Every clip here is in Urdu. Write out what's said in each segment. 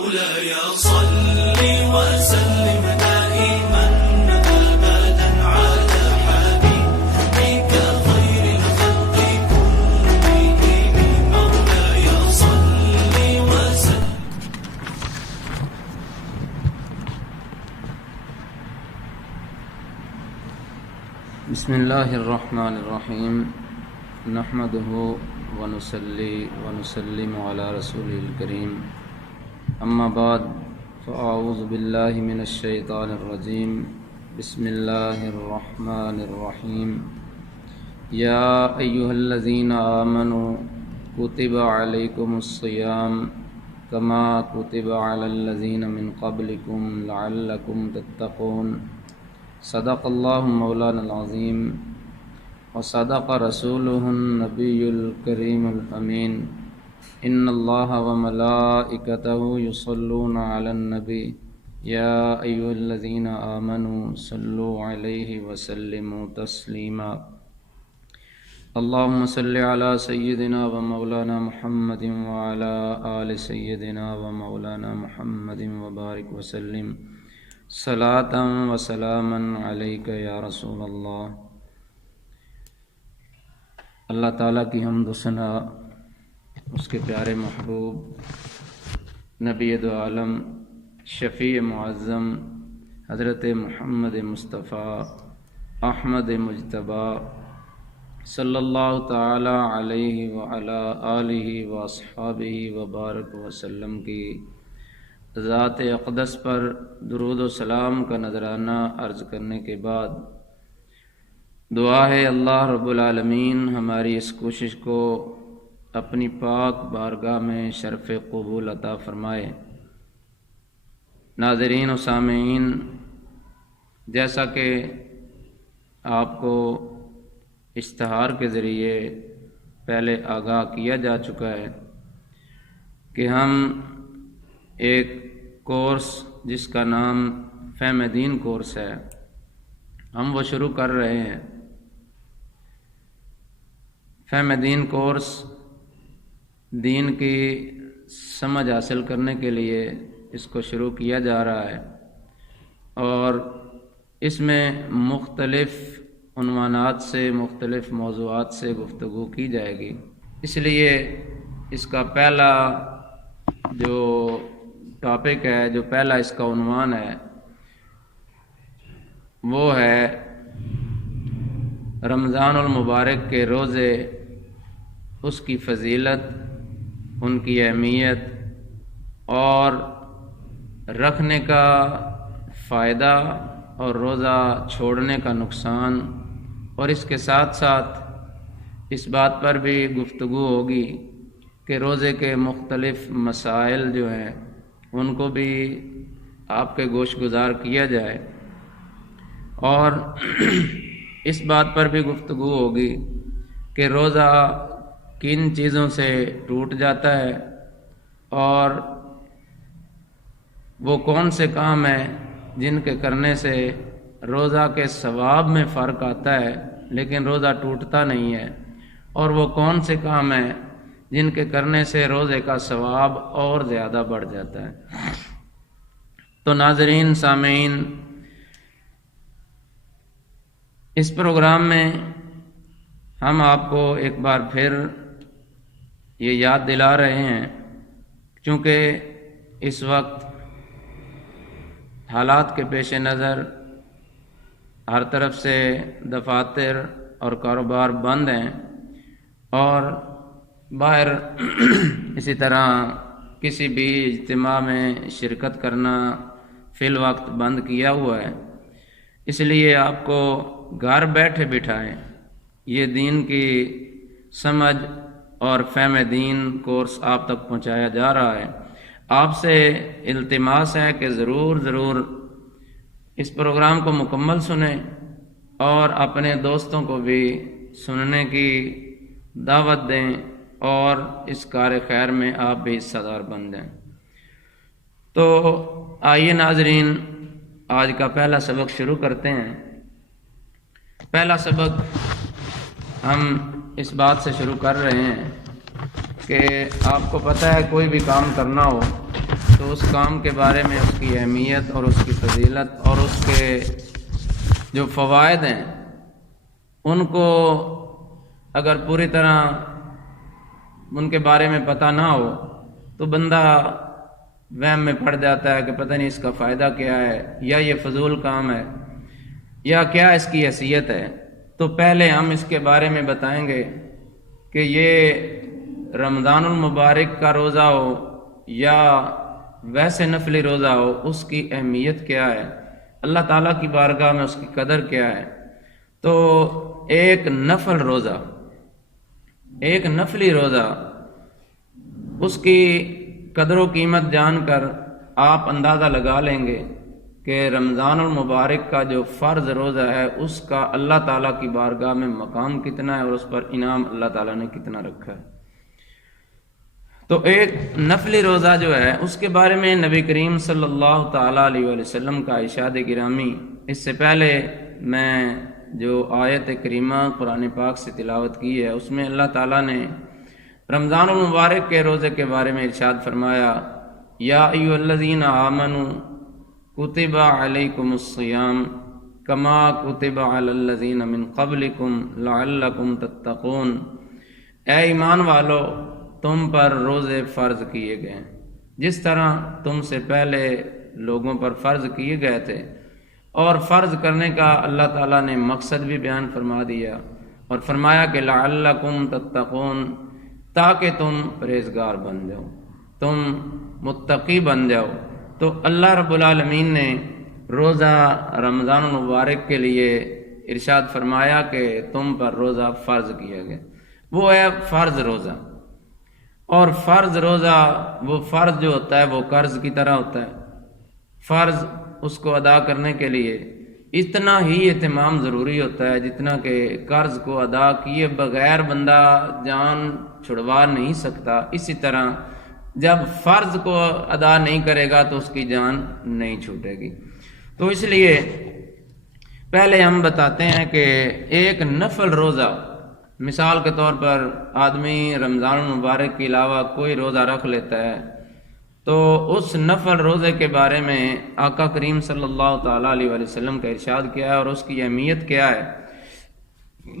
مولاي صل وسلم دائما أبدا على حبيبك خير الخلق كلهم مولاي صل وسلم. بسم الله الرحمن الرحيم نحمده ونصلي ونسلم على رسوله الكريم اما بعد فاعوذ بالله من الشيطان الرجيم بسم الله الرحمن الرحيم يا ايها الذين آمنوا كتب عليكم الصيام كما كتب على الذين من قبلكم لعلكم تتقون صدق اللہ مولانا العظیم وصدق رسولہ النبی الکریم الامین ان اللہ وملائکتہ یصلون علی النبی یا ایھا الذین آمنوا صلوا علیہ وسلموا تسلیما اللہم صل علی سیدنا ومولانا محمد وعلی آل سیدنا ومولانا محمد وبارک وسلم صلاۃ و سلاما علیک یا رسول اللہ. اللہ تعالیٰ کی حمد و ثنا اس کے پیارے محبوب نبی دو عالم شفیع معظم حضرت محمد مصطفیٰ احمد مجتبیٰ صلی اللہ تعالیٰ علیہ وعلی آلہ واصحابہ وبارک وسلم کی ذات اقدس پر درود و سلام کا نذرانہ عرض کرنے کے بعد دعا ہے اللہ رب العالمین ہماری اس کوشش کو اپنی پاک بارگاہ میں شرف قبول عطا فرمائے. ناظرین و سامعین، جیسا کہ آپ کو اشتہار کے ذریعے پہلے آگاہ کیا جا چکا ہے کہ ہم ایک کورس جس کا نام فہم دین کورس ہے، ہم وہ شروع کر رہے ہیں. فہم دین کورس دین کی سمجھ حاصل کرنے کے لیے اس کو شروع کیا جا رہا ہے اور اس میں مختلف عنوانات سے مختلف موضوعات سے گفتگو کی جائے گی. اس لیے اس کا پہلا جو ٹاپک ہے، جو پہلا اس کا عنوان ہے، وہ ہے رمضان المبارک کے روزے، اس کی فضیلت، ان کی اہمیت اور رکھنے کا فائدہ اور روزہ چھوڑنے کا نقصان. اور اس کے ساتھ ساتھ اس بات پر بھی گفتگو ہوگی کہ روزے کے مختلف مسائل جو ہیں ان کو بھی آپ کے گوش گزار کیا جائے. اور اس بات پر بھی گفتگو ہوگی کہ روزہ کن چیزوں سے ٹوٹ جاتا ہے اور وہ کون سے کام ہیں جن کے کرنے سے روزہ کے ثواب میں فرق آتا ہے لیکن روزہ ٹوٹتا نہیں ہے، اور وہ کون سے کام ہیں جن کے کرنے سے روزے کا ثواب اور زیادہ بڑھ جاتا ہے. تو ناظرین سامعین، اس پروگرام میں ہم آپ کو ایک بار پھر یہ یاد دلا رہے ہیں، چونکہ اس وقت حالات کے پیش نظر ہر طرف سے دفاتر اور کاروبار بند ہیں اور باہر اسی طرح کسی بھی اجتماع میں شرکت کرنا فی الوقت بند کیا ہوا ہے. اس لیے آپ کو گھر بیٹھے بٹھائیں یہ دین کی سمجھ اور فہم دین کورس آپ تک پہنچایا جا رہا ہے. آپ سے التماس ہے کہ ضرور اس پروگرام کو مکمل سنیں اور اپنے دوستوں کو بھی سننے کی دعوت دیں اور اس کار خیر میں آپ بھی حصہ دار بن جائیں. تو آئیے ناظرین، آج کا پہلا سبق شروع کرتے ہیں. پہلا سبق ہم اس بات سے شروع کر رہے ہیں کہ آپ کو پتہ ہے کوئی بھی کام کرنا ہو تو اس کام کے بارے میں اس کی اہمیت اور اس کی فضیلت اور اس کے جو فوائد ہیں ان کو اگر پوری طرح ان کے بارے میں پتہ نہ ہو تو بندہ وہم میں پڑ جاتا ہے کہ پتہ نہیں اس کا فائدہ کیا ہے، یا یہ فضول کام ہے، یا کیا اس کی حیثیت ہے۔ تو پہلے ہم اس کے بارے میں بتائیں گے کہ یہ رمضان المبارک کا روزہ ہو یا ویسے نفلی روزہ ہو، اس کی اہمیت کیا ہے، اللہ تعالیٰ کی بارگاہ میں اس کی قدر کیا ہے۔ تو ایک نفل روزہ، ایک نفلی روزہ، اس کی قدر و قیمت جان کر آپ اندازہ لگا لیں گے کہ رمضان المبارک کا جو فرض روزہ ہے اس کا اللہ تعالیٰ کی بارگاہ میں مقام کتنا ہے اور اس پر انعام اللہ تعالیٰ نے کتنا رکھا ہے۔ تو ایک نفلی روزہ جو ہے اس کے بارے میں نبی کریم صلی اللہ تعالیٰ علیہ وسلم کا ارشاد گرامی، اس سے پہلے میں جو آیت کریمہ قرآن پاک سے تلاوت کی ہے اس میں اللہ تعالیٰ نے رمضان المبارک کے روزے کے بارے میں ارشاد فرمایا، یا ایھا الذین آمنوا کتب علیکم الصیام کما کتب علی الذین من قبلکم لعلکم تتقون، اے ایمان والو تم پر روزے فرض کیے گئے جس طرح تم سے پہلے لوگوں پر فرض کیے گئے تھے، اور فرض کرنے کا اللہ تعالیٰ نے مقصد بھی بیان فرما دیا اور فرمایا کہ لعلکم تتقون، تاکہ تم پرہیزگار بن جاؤ، تم متقی بن جاؤ۔ تو اللہ رب العالمین نے روزہ رمضان المبارک کے لیے ارشاد فرمایا کہ تم پر روزہ فرض کیا گیا، وہ ہے فرض روزہ۔ اور فرض روزہ، وہ فرض جو ہوتا ہے وہ قرض کی طرح ہوتا ہے، فرض اس کو ادا کرنے کے لیے اتنا ہی اہتمام ضروری ہوتا ہے جتنا کہ قرض کو ادا کیے بغیر بندہ جان چھڑوا نہیں سکتا، اسی طرح جب فرض کو ادا نہیں کرے گا تو اس کی جان نہیں چھوٹے گی۔ تو اس لیے پہلے ہم بتاتے ہیں کہ ایک نفل روزہ، مثال کے طور پر آدمی رمضان المبارک کے علاوہ کوئی روزہ رکھ لیتا ہے تو اس نفل روزے کے بارے میں آقا کریم صلی اللہ تعالیٰ علیہ وسلم کا ارشاد کیا ہے اور اس کی اہمیت کیا ہے۔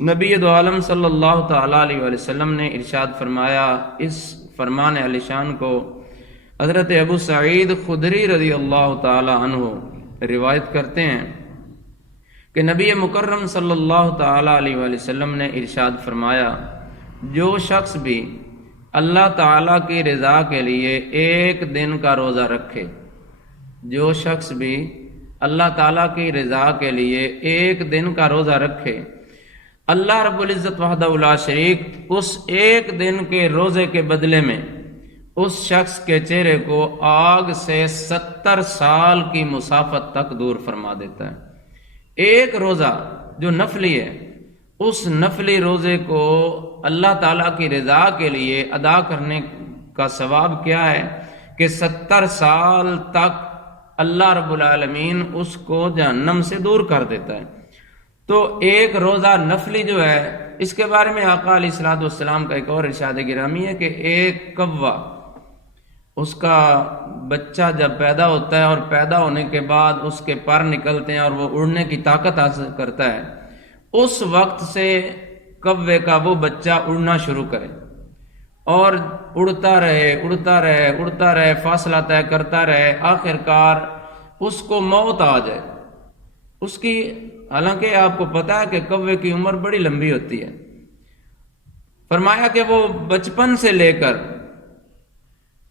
نبی دو عالم صلی اللہ تعالیٰ علیہ وسلم نے ارشاد فرمایا، اس فرمان علی شان کو حضرت ابو سعید خدری رضی اللہ تعالیٰ عنہ روایت کرتے ہیں کہ نبی مکرم صلی اللہ تعالیٰ علیہ وسلم نے ارشاد فرمایا، جو شخص بھی اللہ تعالیٰ کی رضا کے لیے ایک دن کا روزہ رکھے، جو شخص بھی اللہ تعالیٰ کی رضا کے لیے ایک دن کا روزہ رکھے، اللہ رب العزت وحدہ لا شریک اس ایک دن کے روزے کے بدلے میں اس شخص کے چہرے کو آگ سے 70 سال کی مسافت تک دور فرما دیتا ہے۔ ایک روزہ جو نفلی ہے، اس نفلی روزے کو اللہ تعالیٰ کی رضا کے لیے ادا کرنے کا ثواب کیا ہے کہ 70 سال تک اللہ رب العالمین اس کو جہنم سے دور کر دیتا ہے۔ تو ایک روزہ نفلی جو ہے اس کے بارے میں آقا علیہ الصلوۃ والسلام کا ایک اور ارشاد گرامی ہے کہ ایک کوا، اس کا بچہ جب پیدا ہوتا ہے اور پیدا ہونے کے بعد اس کے پر نکلتے ہیں اور وہ اڑنے کی طاقت حاصل کرتا ہے، اس وقت سے کوے کا وہ بچہ اڑنا شروع کرے اور اڑتا رہے، فاصلہ طے کرتا رہے، آخر کار اس کو موت آ جائے اس کی۔ حالانکہ آپ کو پتا ہے کہ کوے کی عمر بڑی لمبی ہوتی ہے، فرمایا کہ وہ بچپن سے لے کر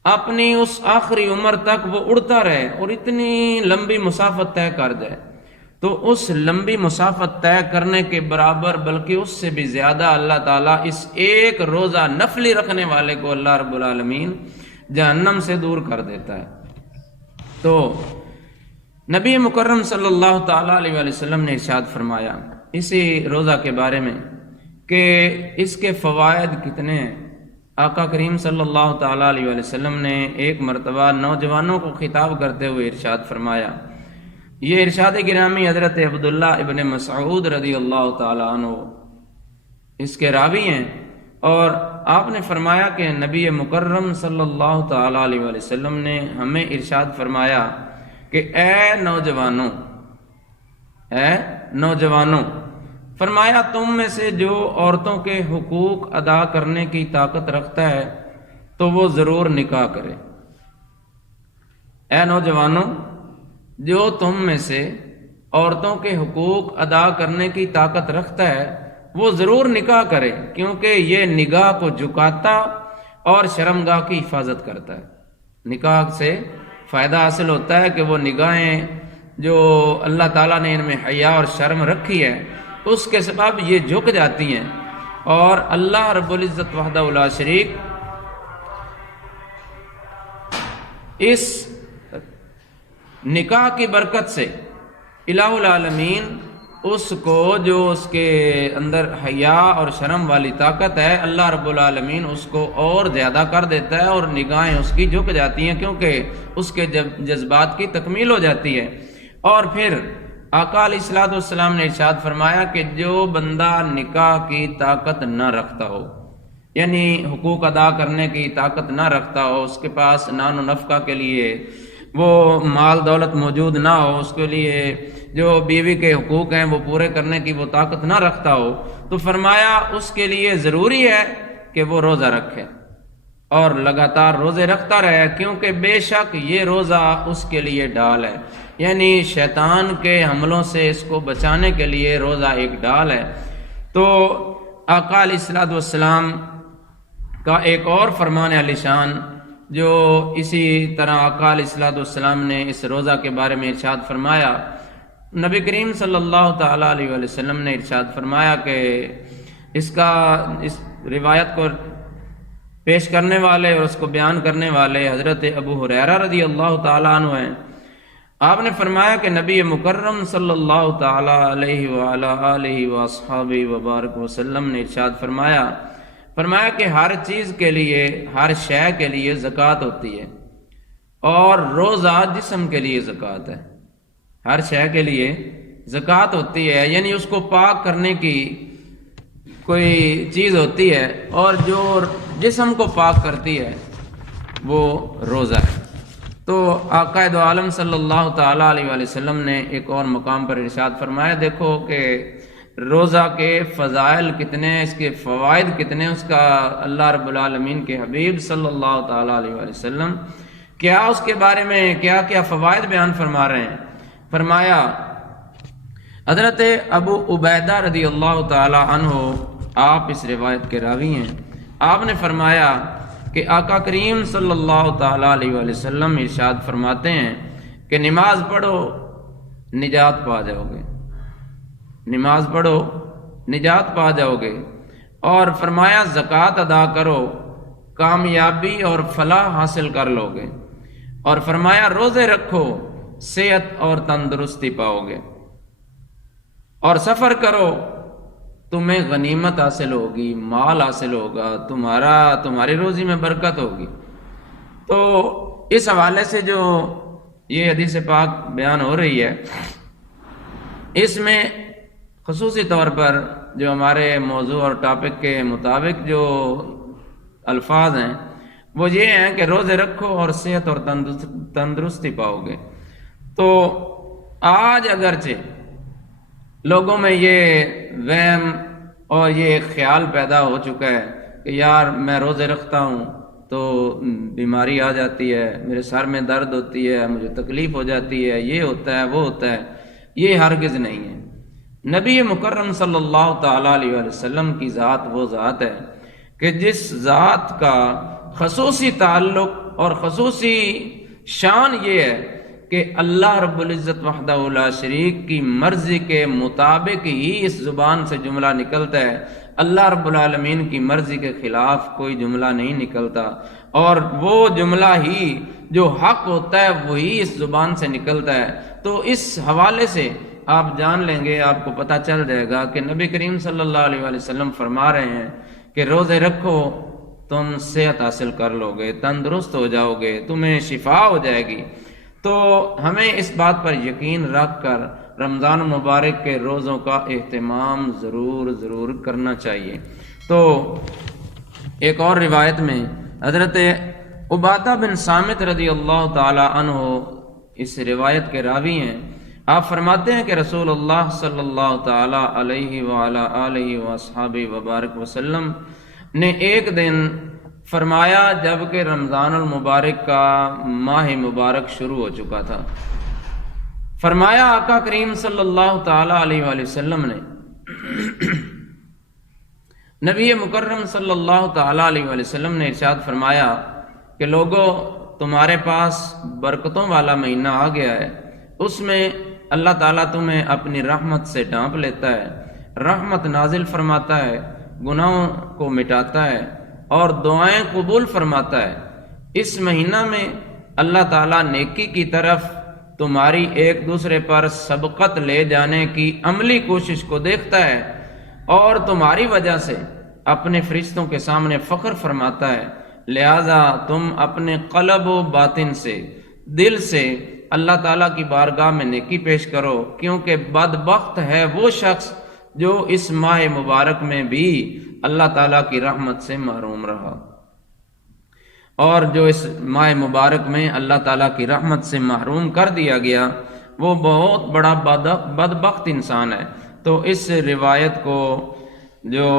اپنی اس آخری عمر تک وہ اڑتا رہے اور اتنی لمبی مسافت طے کر جائے، تو اس لمبی مسافت طے کرنے کے برابر بلکہ اس سے بھی زیادہ اللہ تعالیٰ اس ایک روزہ نفلی رکھنے والے کو اللہ رب العالمین جہنم سے دور کر دیتا ہے۔ تو نبی مکرم صلی اللہ تعالیٰ علیہ وسلم نے ارشاد فرمایا اسی روزہ کے بارے میں کہ اس کے فوائد کتنے ہیں۔ آقا کریم صلی اللہ تعالیٰ علیہ وسلم نے ایک مرتبہ نوجوانوں کو خطاب کرتے ہوئے ارشاد فرمایا، یہ ارشاد گرامی حضرت عبداللہ ابن مسعود رضی اللہ تعالیٰ عنہ اس کے راوی ہیں اور آپ نے فرمایا کہ نبی مکرم صلی اللہ تعالیٰ علیہ وآلہ وسلم نے ہمیں ارشاد فرمایا کہ اے نوجوانوں، فرمایا تم میں سے جو عورتوں کے حقوق ادا کرنے کی طاقت رکھتا ہے تو وہ ضرور نکاح کرے۔ اے نوجوانوں، جو تم میں سے عورتوں کے حقوق ادا کرنے کی طاقت رکھتا ہے وہ ضرور نکاح کرے، کیونکہ یہ نگاہ کو جھکاتا اور شرمگاہ کی حفاظت کرتا ہے۔ نکاح سے فائدہ حاصل ہوتا ہے کہ وہ نگاہیں جو اللہ تعالیٰ نے ان میں حیا اور شرم رکھی ہے اس کے سبب یہ جھک جاتی ہیں، اور اللہ رب العزت وحدہ لا شریک اس نکاح کی برکت سے الہ العالمین اس کو جو اس کے اندر حیا اور شرم والی طاقت ہے، اللہ رب العالمین اس کو اور زیادہ کر دیتا ہے، اور نگاہیں اس کی جھک جاتی ہیں کیونکہ اس کے جذبات کی تکمیل ہو جاتی ہے۔ اور پھر آقا علیہ الصلوۃ والسلام نے ارشاد فرمایا کہ جو بندہ نکاح کی طاقت نہ رکھتا ہو، یعنی حقوق ادا کرنے کی طاقت نہ رکھتا ہو، اس کے پاس نان و نفقہ کے لیے وہ مال دولت موجود نہ ہو، اس کے لیے جو بیوی کے حقوق ہیں وہ پورے کرنے کی وہ طاقت نہ رکھتا ہو، تو فرمایا اس کے لیے ضروری ہے کہ وہ روزہ رکھے اور لگاتار روزے رکھتا رہے، کیونکہ بے شک یہ روزہ اس کے لیے ڈال ہے، یعنی شیطان کے حملوں سے اس کو بچانے کے لیے روزہ ایک ڈال ہے۔ تو آقا علیہ الصلوۃ والسلام کا ایک اور فرمان علی شان جو اسی طرح آقا علیہ الصلوۃ والسلام نے اس روزہ کے بارے میں ارشاد فرمایا، نبی کریم صلی اللہ تعالیٰ علیہ وآلہ وسلم نے ارشاد فرمایا کہ اس روایت کو پیش کرنے والے اور اس کو بیان کرنے والے حضرت ابو ہریرہ رضی اللہ تعالیٰ عنہ ہیں۔ آپ نے فرمایا کہ نبی مکرم صلی اللہ تعالیٰ علیہ وآلہ آلہ وصحبہ وبارک وسلم نے ارشاد فرمایا کہ ہر چیز کے لیے، ہر شے کے لیے زکوٰۃ ہوتی ہے، اور روزہ جسم کے لیے زکوٰۃ ہے۔ ہر شے کے لیے زکوٰۃ ہوتی ہے، یعنی اس کو پاک کرنے کی کوئی چیز ہوتی ہے، اور جو جسم کو پاک کرتی ہے وہ روزہ ہے۔ تو آقا دو عالم صلی اللہ تعالیٰ علیہ وآلہ وسلم نے ایک اور مقام پر ارشاد فرمایا، دیکھو کہ روزہ کے فضائل کتنے، اس کے فوائد کتنے، اس کا اللہ رب العالمین کے حبیب صلی اللہ تعالیٰ علیہ وآلہ وسلم کیا اس کے بارے میں کیا کیا فوائد بیان فرما رہے ہیں۔ فرمایا حضرت ابو عبیدہ رضی اللہ تعالیٰ عنہ، آپ اس روایت کے راوی ہیں، آپ نے فرمایا کہ آقا کریم صلی اللہ تعالیٰ علیہ وآلہ وسلم ارشاد فرماتے ہیں کہ نماز پڑھو نجات پا جاؤ گے، نماز پڑھو نجات پا جاؤ گے، اور فرمایا زکوٰۃ ادا کرو کامیابی اور فلاح حاصل کر لو گے، اور فرمایا روزے رکھو صحت اور تندرستی پاؤ گے، اور سفر کرو تمہیں غنیمت حاصل ہوگی، مال حاصل ہوگا، تمہاری روزی میں برکت ہوگی۔ تو اس حوالے سے جو یہ حدیث پاک بیان ہو رہی ہے، اس میں خصوصی طور پر جو ہمارے موضوع اور ٹاپک کے مطابق جو الفاظ ہیں وہ یہ ہیں کہ روزے رکھو اور صحت اور تندرستی پاؤ گے۔ تو آج اگرچہ لوگوں میں یہ وہم اور یہ خیال پیدا ہو چکا ہے کہ یار میں روزے رکھتا ہوں تو بیماری آ جاتی ہے، میرے سر میں درد ہوتی ہے، مجھے تکلیف ہو جاتی ہے، یہ ہوتا ہے وہ ہوتا ہے، یہ ہرگز نہیں ہے۔ نبی مکرم صلی اللہ تعالیٰ علیہ وآلہ وسلم کی ذات وہ ذات ہے کہ جس ذات کا خصوصی تعلق اور خصوصی شان یہ ہے کہ اللہ رب العزت وحدہ لا شریک کی مرضی کے مطابق ہی اس زبان سے جملہ نکلتا ہے، اللہ رب العالمین کی مرضی کے خلاف کوئی جملہ نہیں نکلتا، اور وہ جملہ ہی جو حق ہوتا ہے وہی اس زبان سے نکلتا ہے۔ تو اس حوالے سے آپ جان لیں گے، آپ کو پتہ چل جائے گا کہ نبی کریم صلی اللہ علیہ وآلہ وسلم فرما رہے ہیں کہ روزے رکھو تم صحت حاصل کر لو گے، تندرست ہو جاؤ گے، تمہیں شفا ہو جائے گی۔ تو ہمیں اس بات پر یقین رکھ کر رمضان مبارک کے روزوں کا اہتمام ضرور کرنا چاہیے۔ تو ایک اور روایت میں حضرت عبادہ بن صامت رضی اللہ تعالی عنہ اس روایت کے راوی ہیں، آپ فرماتے ہیں کہ رسول اللہ صلی اللہ تعالی علیہ وعلی آلہ وصحبہ وبارک وسلم نے ایک دن فرمایا جب کہ رمضان المبارک کا ماہ مبارک شروع ہو چکا تھا، فرمایا آقا کریم صلی اللہ تعالی علیہ وآلہ وسلم نے، نبی مکرم صلی اللہ تعالی علیہ وآلہ وسلم نے ارشاد فرمایا کہ لوگوں، تمہارے پاس برکتوں والا مہینہ آ گیا ہے، اس میں اللہ تعالیٰ تمہیں اپنی رحمت سے ڈھانپ لیتا ہے، رحمت نازل فرماتا ہے، گناہوں کو مٹاتا ہے اور دعائیں قبول فرماتا ہے۔ اس مہینہ میں اللہ تعالیٰ نیکی کی طرف تمہاری ایک دوسرے پر سبقت لے جانے کی عملی کوشش کو دیکھتا ہے اور تمہاری وجہ سے اپنے فرشتوں کے سامنے فخر فرماتا ہے، لہذا تم اپنے قلب و باطن سے، دل سے اللہ تعالیٰ کی بارگاہ میں نیکی پیش کرو، کیونکہ بدبخت ہے وہ شخص جو اس ماہ مبارک میں بھی اللہ تعالیٰ کی رحمت سے محروم رہا، اور جو اس ماہ مبارک میں اللہ تعالیٰ کی رحمت سے محروم کر دیا گیا وہ بہت بڑا بدبخت انسان ہے۔ تو اس روایت کو جو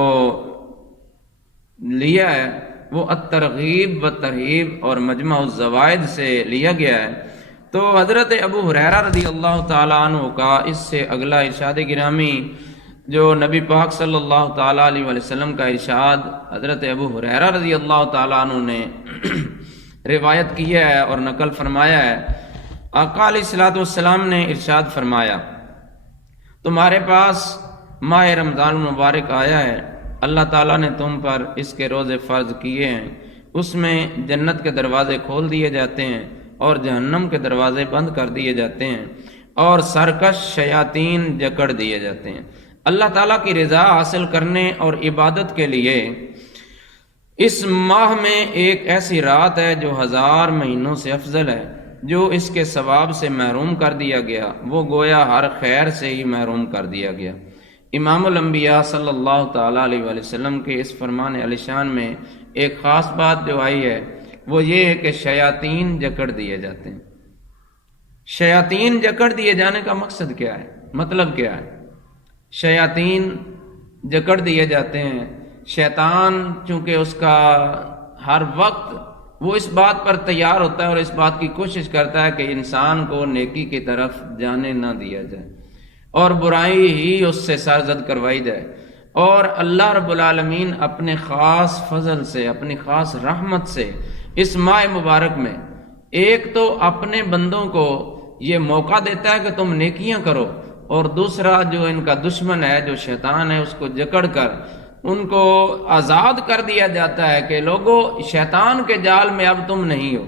لیا ہے وہ الترغیب و ترہیب اور مجمع الزوائد سے لیا گیا ہے۔ تو حضرت ابو ہریرہ رضی اللہ تعالیٰ عنہ کا اس سے اگلا ارشاد گرامی جو نبی پاک صلی اللہ تعالیٰ علیہ وسلم کا ارشاد حضرت ابو ہریرہ رضی اللہ تعالیٰ عنہ نے روایت کیا ہے اور نقل فرمایا ہے، آقا علیہ الصلوۃ والسلام نے ارشاد فرمایا، تمہارے پاس ماہ رمضان المبارک آیا ہے، اللہ تعالیٰ نے تم پر اس کے روزے فرض کیے ہیں، اس میں جنت کے دروازے کھول دیے جاتے ہیں اور جہنم کے دروازے بند کر دیے جاتے ہیں اور سرکش شیاطین جکڑ دیے جاتے ہیں۔ اللہ تعالیٰ کی رضا حاصل کرنے اور عبادت کے لیے اس ماہ میں ایک ایسی رات ہے جو 1000 مہینوں سے افضل ہے، جو اس کے ثواب سے محروم کر دیا گیا وہ گویا ہر خیر سے ہی محروم کر دیا گیا۔ امام الانبیاء صلی اللہ تعالیٰ علیہ وآلہ وسلم کے اس فرمان علی شان میں ایک خاص بات جو آئی ہے وہ یہ ہے کہ شیاطین جکڑ دیے جاتے ہیں۔ شیاطین جکڑ دیے جانے کا مقصد کیا ہے، مطلب کیا ہے؟ شیاطین جکڑ دیے جاتے ہیں، شیطان چونکہ اس کا ہر وقت وہ اس بات پر تیار ہوتا ہے اور اس بات کی کوشش کرتا ہے کہ انسان کو نیکی کی طرف جانے نہ دیا جائے اور برائی ہی اس سے سرزد کروائی جائے، اور اللہ رب العالمین اپنے خاص فضل سے، اپنی خاص رحمت سے اس ماہ مبارک میں ایک تو اپنے بندوں کو یہ موقع دیتا ہے کہ تم نیکیاں کرو، اور دوسرا جو ان کا دشمن ہے، جو شیطان ہے، اس کو جکڑ کر ان کو آزاد کر دیا جاتا ہے کہ لوگوں شیطان کے جال میں اب تم نہیں ہو،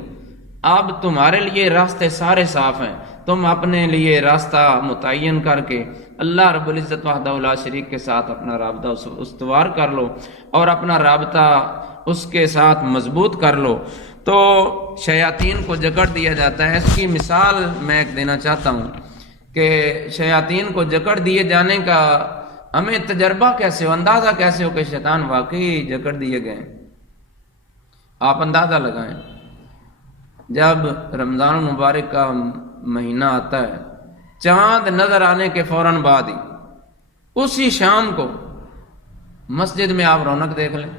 اب تمہارے لیے راستے سارے صاف ہیں، تم اپنے لیے راستہ متعین کر کے اللہ رب العزت وحدہ لا شریک کے ساتھ اپنا رابطہ استوار کر لو اور اپنا رابطہ اس کے ساتھ مضبوط کر لو۔ تو شیاطین کو جکڑ دیا جاتا ہے۔ اس کی مثال میں ایک دینا چاہتا ہوں کہ شیاطین کو جکڑ دیے جانے کا ہمیں تجربہ کیسے ہو، اندازہ کیسے ہو کہ شیطان واقعی جکڑ دیے گئے؟ آپ اندازہ لگائیں، جب رمضان المبارک کا مہینہ آتا ہے، چاند نظر آنے کے فوراً بعد ہی اسی شام کو مسجد میں آپ رونق دیکھ لیں،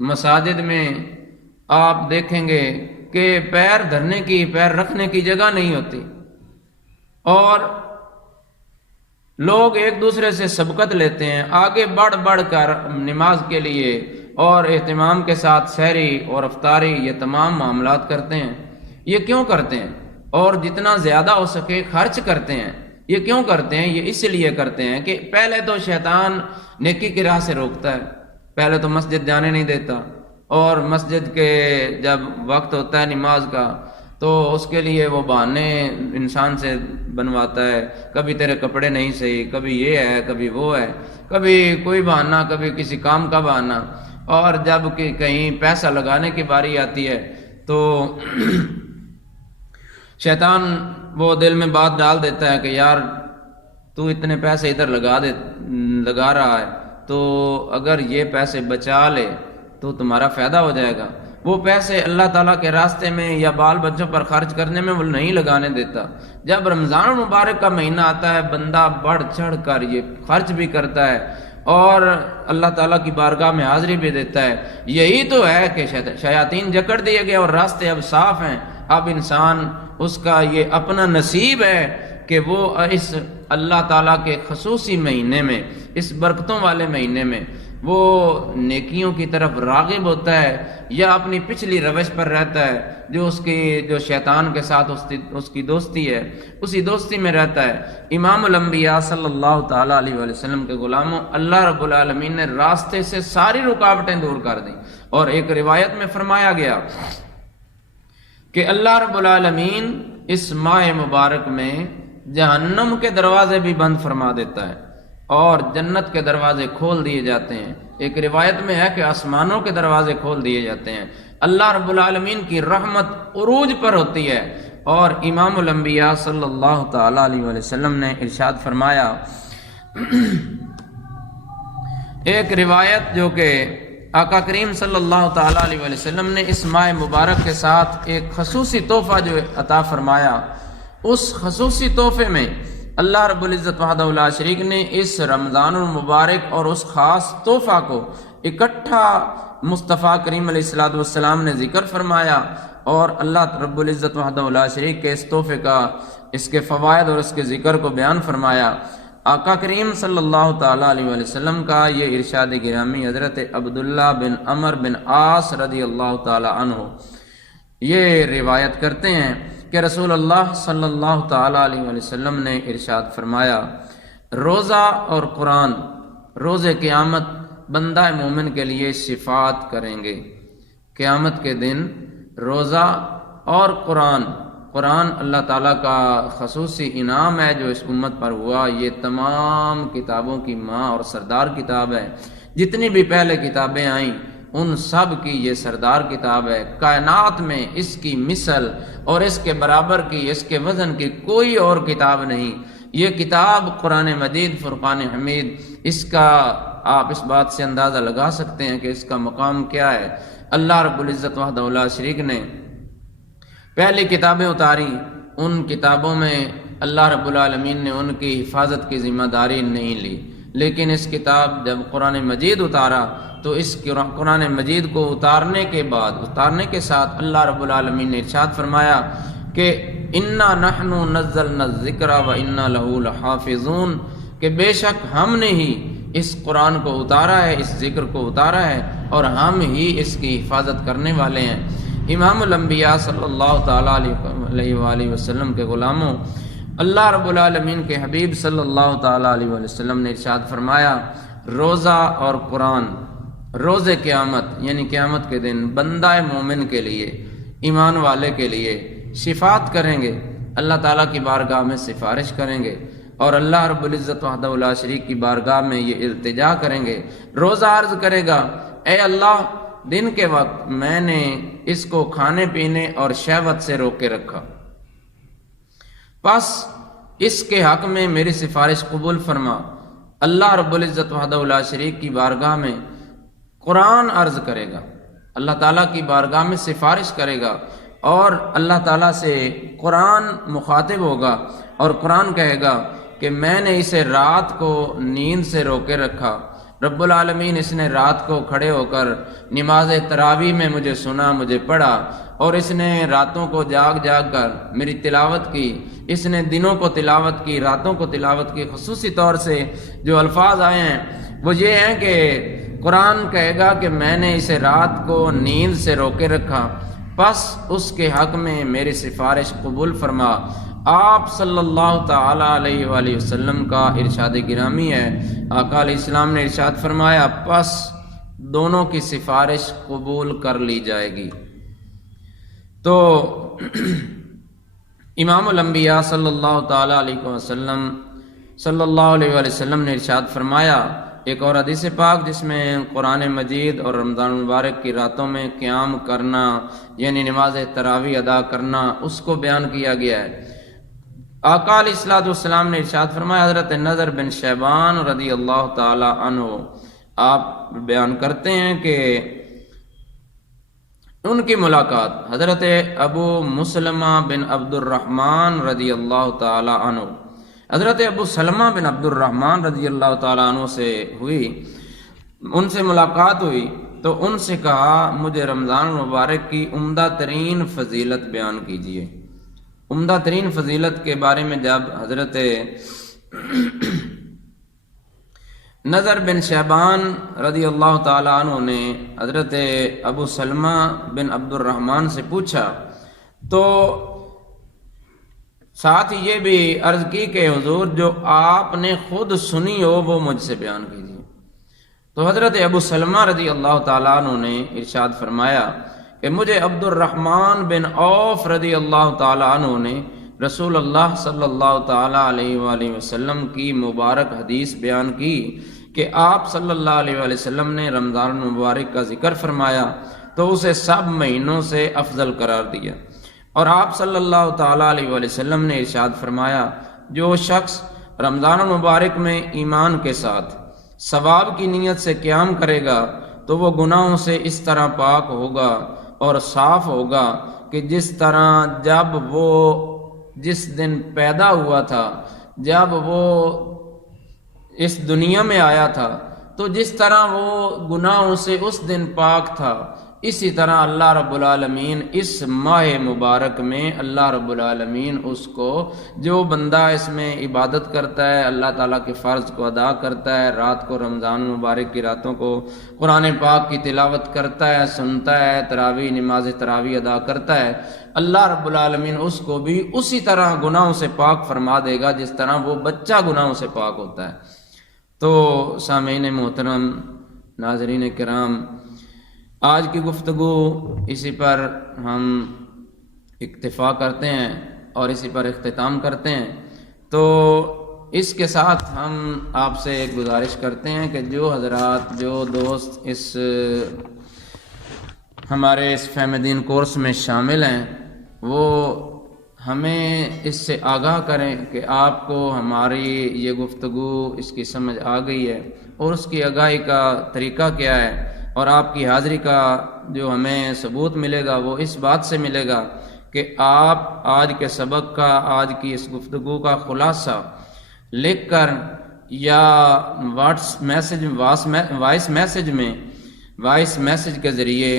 مساجد میں آپ دیکھیں گے کہ پیر دھرنے کی، پیر رکھنے کی جگہ نہیں ہوتی، اور لوگ ایک دوسرے سے سبقت لیتے ہیں، آگے بڑھ بڑھ کر نماز کے لیے اور اہتمام کے ساتھ سحری اور افطاری یہ تمام معاملات کرتے ہیں۔ یہ کیوں کرتے ہیں؟ اور جتنا زیادہ ہو سکے خرچ کرتے ہیں۔ یہ کیوں کرتے ہیں؟ یہ اس لیے کرتے ہیں کہ پہلے تو شیطان نیکی کی راہ سے روکتا ہے، پہلے تو مسجد جانے نہیں دیتا، اور مسجد کے جب وقت ہوتا ہے نماز کا تو اس کے لیے وہ بہانے انسان سے بنواتا ہے، کبھی تیرے کپڑے نہیں صحیح، کبھی یہ ہے، کبھی وہ ہے، کبھی کوئی بہانہ، کبھی کسی کام کا بہانہ، اور جب کہ کہیں پیسہ لگانے کی باری آتی ہے تو شیطان وہ دل میں بات ڈال دیتا ہے کہ یار تو اتنے پیسے ادھر لگا رہا ہے، تو اگر یہ پیسے بچا لے تو تمہارا فائدہ ہو جائے گا۔ وہ پیسے اللہ تعالیٰ کے راستے میں یا بال بچوں پر خرچ کرنے میں وہ نہیں لگانے دیتا۔ جب رمضان المبارک کا مہینہ آتا ہے بندہ بڑھ چڑھ کر یہ خرچ بھی کرتا ہے اور اللہ تعالیٰ کی بارگاہ میں حاضری بھی دیتا ہے۔ یہی تو ہے کہ شیاطین جکڑ دیے گئے اور راستے اب صاف ہیں۔ اب انسان اس کا یہ اپنا نصیب ہے کہ وہ اس اللہ تعالیٰ کے خصوصی مہینے میں، اس برکتوں والے مہینے میں وہ نیکیوں کی طرف راغب ہوتا ہے یا اپنی پچھلی روش پر رہتا ہے جو شیطان کے ساتھ اس کی دوستی ہے، اسی دوستی میں رہتا ہے۔ امام الانبیاء صلی اللہ تعالیٰ علیہ وآلہ وسلم کے غلاموں، اللہ رب العالمین نے راستے سے ساری رکاوٹیں دور کر دیں، اور ایک روایت میں فرمایا گیا کہ اللہ رب العالمین اس ماہ مبارک میں جہنم کے دروازے بھی بند فرما دیتا ہے اور جنت کے دروازے کھول دیے جاتے ہیں۔ ایک روایت میں ہے کہ آسمانوں کے دروازے کھول دیے جاتے ہیں۔ اللہ رب العالمین کی رحمت عروج پر ہوتی ہے، اور امام الانبیاء صلی اللہ تعالیٰ علیہ وآلہ وسلم نے ارشاد فرمایا، ایک روایت جو کہ آقا کریم صلی اللہ تعالیٰ علیہ وآلہ وسلم نے اس ماہ مبارک کے ساتھ ایک خصوصی تحفہ جو عطا فرمایا، اس خصوصی تحفے میں اللہ رب العزت وحدہ لا شریک نے اس رمضان المبارک اور اس خاص تحفہ کو اکٹھا مصطفیٰ کریم علیہ الصلوۃ والسلام نے ذکر فرمایا، اور اللہ رب العزت وحدہ لا شریک کے اس تحفے کا، اس کے فوائد اور اس کے ذکر کو بیان فرمایا۔ آقا کریم صلی اللہ تعالیٰ علیہ وآلہ وسلم کا یہ ارشاد گرامی حضرت عبداللہ بن عمر بن عاص رضی اللہ تعالیٰ عنہ یہ روایت کرتے ہیں کہ رسول اللہ صلی اللہ تعالیٰ علیہ وآلہ وسلم نے ارشاد فرمایا، روزہ اور قرآن روز قیامت بندہ مومن کے لیے شفاعت کریں گے۔ قیامت کے دن روزہ اور قرآن اللہ تعالیٰ کا خصوصی انعام ہے جو اس امت پر ہوا۔ یہ تمام کتابوں کی ماں اور سردار کتاب ہے، جتنی بھی پہلے کتابیں آئیں ان سب کی یہ سردار کتاب ہے۔ کائنات میں اس کی مثل اور اس کے برابر کی، اس کے وزن کی کوئی اور کتاب نہیں۔ یہ کتاب قرآن مجید فرقان حمید، اس کا آپ اس بات سے اندازہ لگا سکتے ہیں کہ اس کا مقام کیا ہے۔ اللہ رب العزت وحدہ لا شریک نے پہلی کتابیں اتاری، ان کتابوں میں اللہ رب العالمین نے ان کی حفاظت کی ذمہ داری نہیں لی، لیکن اس کتاب جب قرآن مجید اتارا تو اس قرآن مجید کو اتارنے کے ساتھ اللہ رب العالمین نے ارشاد فرمایا کہ انا نحن نزلنا الذکر و انا لہ لحافظون، کہ بے شک ہم نے ہی اس قرآن کو اتارا ہے، اس ذکر کو اتارا ہے، اور ہم ہی اس کی حفاظت کرنے والے ہیں۔ امام الانبیاء صلی اللہ تعالیٰ علیہ وآلہ وسلم کے غلاموں، اللہ رب العالمین کے حبیب صلی اللہ تعالیٰ علیہ وآلہ وسلم نے ارشاد فرمایا، روزہ اور قرآن روز قیامت یعنی قیامت کے دن بندہ مومن کے لیے، ایمان والے کے لیے شفاعت کریں گے، اللہ تعالیٰ کی بارگاہ میں سفارش کریں گے، اور اللہ رب العزت وحدہ لا شریک کی بارگاہ میں یہ التجا کریں گے۔ روزہ عرض کرے گا، اے اللہ، دن کے وقت میں نے اس کو کھانے پینے اور شہوت سے روک کے رکھا، بس اس کے حق میں میری سفارش قبول فرما۔ اللہ رب العزت وحدہ لا شریک کی بارگاہ میں قرآن عرض کرے گا، اللہ تعالیٰ کی بارگاہ میں سفارش کرے گا، اور اللہ تعالیٰ سے قرآن مخاطب ہوگا، اور قرآن کہے گا کہ میں نے اسے رات کو نیند سے روکے رکھا۔ رب العالمین اس نے رات کو کھڑے ہو کر نماز تراویح میں مجھے سنا، مجھے پڑھا، اور اس نے راتوں کو جاگ جاگ کر میری تلاوت کی، اس نے دنوں کو تلاوت کی، راتوں کو تلاوت کی۔ خصوصی طور سے جو الفاظ آئے ہیں وہ یہ ہیں کہ قرآن کہے گا کہ میں نے اسے رات کو نیند سے روکے رکھا، پس اس کے حق میں میری سفارش قبول فرما۔ آپ صلی اللہ تعالیٰ علیہ وآلہ وسلم کا ارشاد گرامی ہے، آقا علیہ السلام نے ارشاد فرمایا، پس دونوں کی سفارش قبول کر لی جائے گی۔ تو امام الانبیاء صلی اللہ تعالیٰ علیہ وسلم نے ارشاد فرمایا، ایک اور حدیث پاک جس میں قرآن مجید اور رمضان المبارک کی راتوں میں قیام کرنا یعنی نماز تراویح ادا کرنا، اس کو بیان کیا گیا ہے۔ آقا علیہ الصلوۃ والسلام نے ارشاد فرمایا، حضرت نضر بن شیبان رضی اللہ تعالی عنہ آپ بیان کرتے ہیں کہ ان کی ملاقات حضرت ابو مسلمہ بن عبد الرحمن رضی اللہ تعالی عنہ، حضرت ابو سلمہ بن عبد الرحمن رضی اللہ تعالی عنہ سے ہوئی، ان سے ملاقات ہوئی تو ان سے کہا مجھے رمضان المبارک کی عمدہ ترین فضیلت بیان کیجیے۔ عمدہ ترین فضیلت کے بارے میں جب حضرت نضر بن شعبان رضی اللہ تعالیٰ عنہ نے حضرت ابو سلمہ بن عبد الرحمن سے پوچھا تو ساتھ ہی یہ بھی عرض کی کہ حضور جو آپ نے خود سنی ہو وہ مجھ سے بیان کیجیے۔ تو حضرت ابو سلمہ رضی اللہ تعالیٰ عنہ نے ارشاد فرمایا کہ مجھے عبد الرحمن بن عوف رضی اللہ تعالیٰ عنہ نے رسول اللہ صلی اللہ تعالیٰ علیہ وآلہ وسلم کی مبارک حدیث بیان کی کہ آپ صلی اللہ علیہ وآلہ وسلم نے رمضان المبارک کا ذکر فرمایا تو اسے سب مہینوں سے افضل قرار دیا، اور آپ صلی اللہ تعالیٰ علیہ وآلہ وسلم نے ارشاد فرمایا جو شخص رمضان المبارک میں ایمان کے ساتھ ثواب کی نیت سے قیام کرے گا تو وہ گناہوں سے اس طرح پاک ہوگا اور صاف ہوگا کہ جس طرح جب وہ جس دن پیدا ہوا تھا، جب وہ اس دنیا میں آیا تھا تو جس طرح وہ گناہوں سے اس دن پاک تھا، اسی طرح اللہ رب العالمین اس ماہ مبارک میں اللہ رب العالمین اس کو، جو بندہ اس میں عبادت کرتا ہے، اللہ تعالیٰ کے فرض کو ادا کرتا ہے، رات کو رمضان مبارک کی راتوں کو قرآن پاک کی تلاوت کرتا ہے، سنتا ہے، تراویح نماز تراویح ادا کرتا ہے، اللہ رب العالمین اس کو بھی اسی طرح گناہوں سے پاک فرما دے گا جس طرح وہ بچہ گناہوں سے پاک ہوتا ہے۔ تو سامعین محترم، ناظرین کرام، آج کی گفتگو اسی پر ہم اکتفا کرتے ہیں اور اسی پر اختتام کرتے ہیں۔ تو اس کے ساتھ ہم آپ سے ایک گزارش کرتے ہیں کہ جو حضرات، جو دوست اس ہمارے اس فہم دین کورس میں شامل ہیں وہ ہمیں اس سے آگاہ کریں کہ آپ کو ہماری یہ گفتگو، اس کی سمجھ آ گئی ہے اور اس کی آگاہی کا طریقہ کیا ہے، اور آپ کی حاضری کا جو ہمیں ثبوت ملے گا وہ اس بات سے ملے گا کہ آپ آج کے سبق کا، آج کی اس گفتگو کا خلاصہ لکھ کر یا وائس میسج کے ذریعے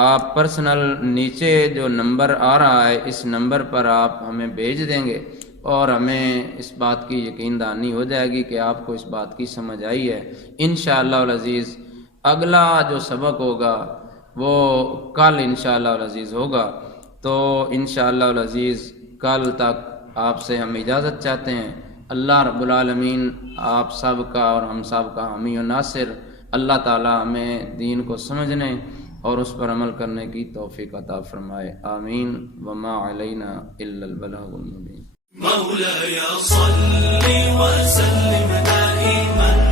آپ پرسنل نیچے جو نمبر آ رہا ہے اس نمبر پر آپ ہمیں بھیج دیں گے، اور ہمیں اس بات کی یقین دہانی ہو جائے گی کہ آپ کو اس بات کی سمجھ آئی ہے۔ انشاءاللہ العزیز اگلا جو سبق ہوگا وہ کل انشاءاللہ العزیز ہوگا، تو انشاءاللہ العزیز کل تک آپ سے ہم اجازت چاہتے ہیں۔ اللہ رب العالمین آپ سب کا اور ہم سب کا حامی و ناصر، اللہ تعالی ہمیں دین کو سمجھنے اور اس پر عمل کرنے کی توفیق عطا فرمائے، آمین۔ وما علینا الا البلاغ المبین۔ مولاي صل وسلم دائما